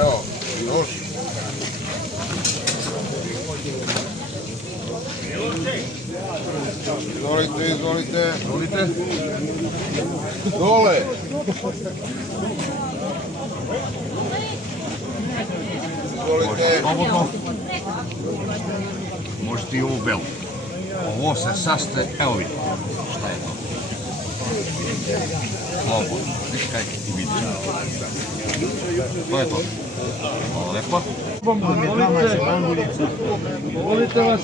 Evo, još. Izvolite, izvolite. Izvolite. Dole. Izvolite. Možete i ovu belu. Ovo se sastaje, evo vidite. Šta je to? Slobodno, viškaj i vidite. To je to. Hvala lepo. Volite vas.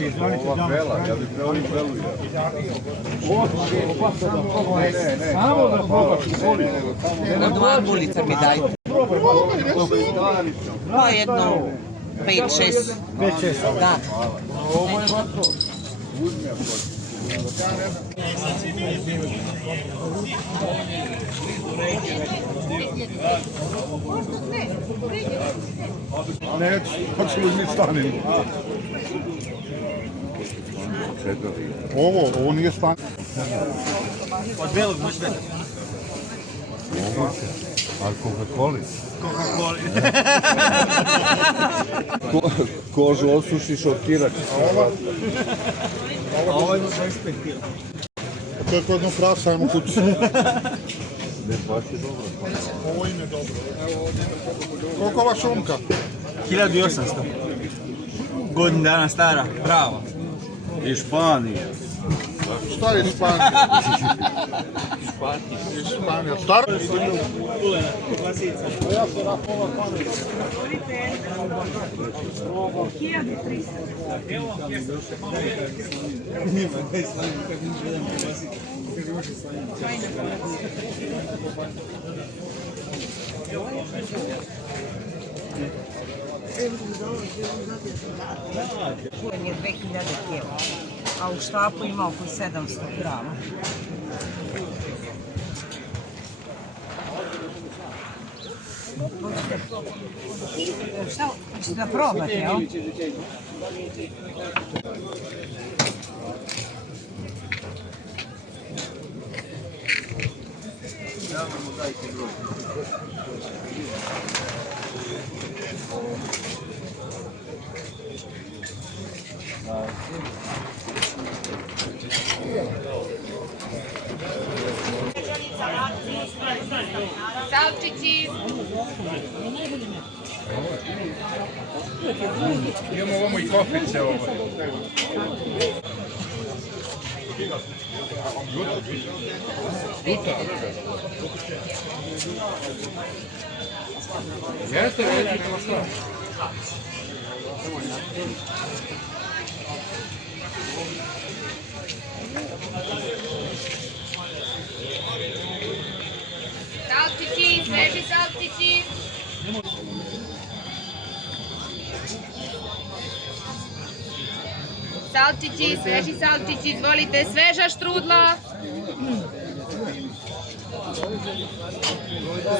Izvolite. Ova bela, ja bih ovu belu. Samo da probaš, izvolite. Od ambulica mi dajte. Pa jedno 5-6. 5-6. Da. Ovo je vatro. Uzmi ja početi. Neću, hoću li mi stanim. Ovo nije stan. Od belog možeš vedeti. Ali Coca-Cola? Coca-Cola. Kožu osušiš od kirača. A ovo ima 25 kg. To je kod jednog krasa, ajmo kući. Ne, baš je dobro. Ovo im je dobro. Koliko ova šunka? 1800. Godinu dana stara, prava. I Španija. Šta je Španija? Španija. Stara? Kulena, klasica. Ja se rakova pamet. Kulen je 2000 kg, a u štapu ima oko 700 grama. Šta, hoćete da probate, jel? Salčići. Imamo ovamo i kofice ovo. Jeste, reći, nema šta. Salčići, sveži salčići. Salčići, sveži salčići, izvolite, sveža štrudla.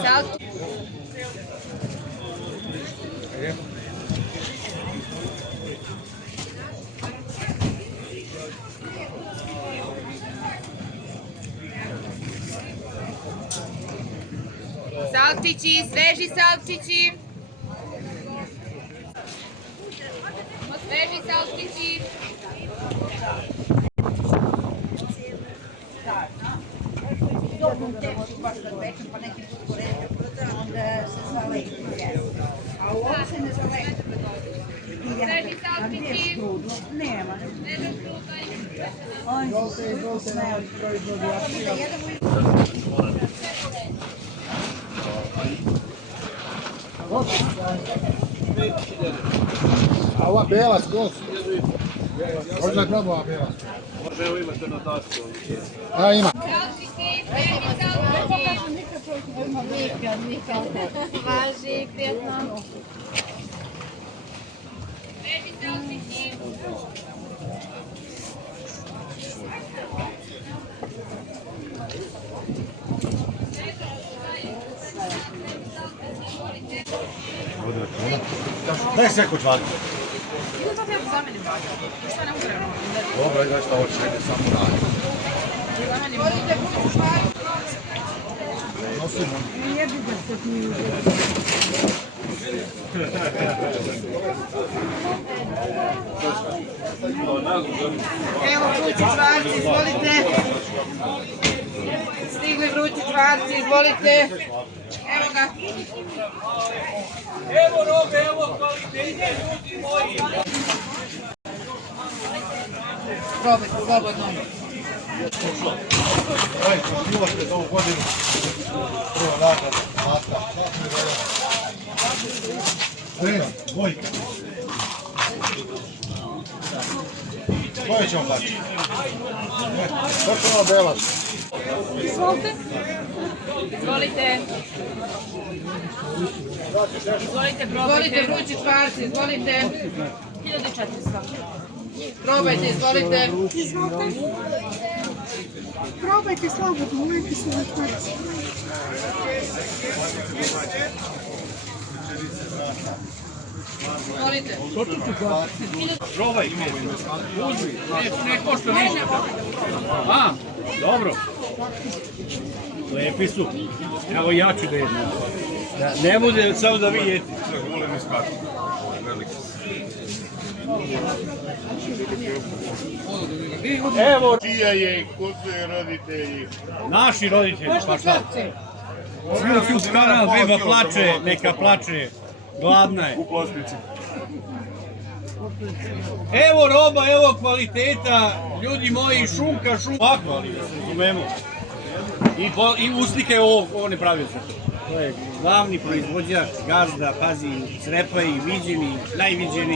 Salčići. Salčići, sveži salčići. Sveži salčići. Sveži salčići. Nema. Sveža štrudla. A ova bela skos? Možda gleda ova bela. Može, evo imate na tasku. A ima. Salčići, sveži salčići. Nikad. Važi, prijetno. Daj seku čvarku. Ide to te zamenim. Šta ne ugrano? Dobro, znaš šta hoćeš, ajde samo radi. Evo vrući čvarci, izvolite. Stigli vrući čvarci, izvolite. Evo ga. Evo robe, evo kvalitete, ljudi moji. Probajte, slobodno. Aj, poštivate za ovu godinu. Prvo nagrada, Mata. Sredan, dvojka. Koje ćemo plaći? Kako je ova bela? Izvolite. Izvolite. Izvolite, probajte. Izvolite vrući čvarci, izvolite. 1400. Probajte, izvolite. Probajte slobodno, uvijek se začvarci. Izvolite. Probaj, uzmi, ne košta ništa. A, dobro. Lepi su. Evo ja ću da jedem. Ne bude samo da vi jedete. Evo, Čija je, ko su je roditelji? naši roditelji, pa šta? YouTube kanal, beba plače, neka plače, gladna je. U plastici. Evo roba, evo kvaliteta, ljudi moji, šunka, ovako, ali da se razumemo. I uslike ovo ne pravio se. To je glavni proizvođač, gazda, pazi, Crepa i viđeni, najviđeni.